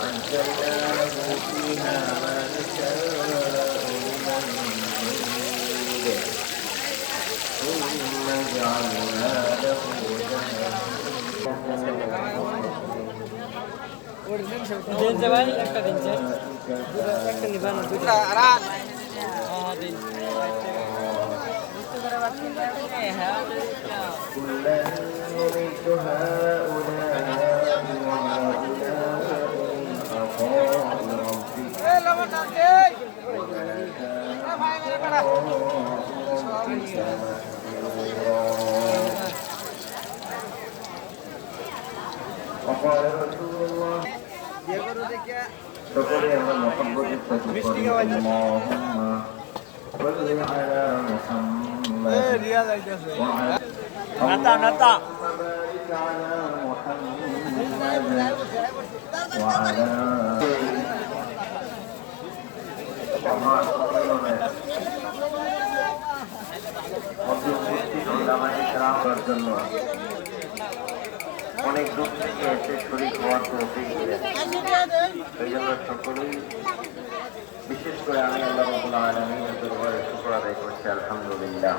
عجلناه فيها ما نشاء لمن نريد ثم جعلنا له দিনছে ভাই একটা দিনছে একটা নিবা না দুটো দিন كلا نمد هؤلاء وهؤلاء من عطاء ربك وقال رسول الله فقل يا محمد اللهم صل على محمد وعلى بارك على محمد وعلى অনেক দূর থেকে এসে শরীর হওয়ার তৌফিক দিয়েছেন। এই জন্য সকলেই বিশেষ করে আমি আল্লাহ রাব্বুল আলামিনের দরবারে শুকর আদায় করছি, আলহামদুলিল্লাহ।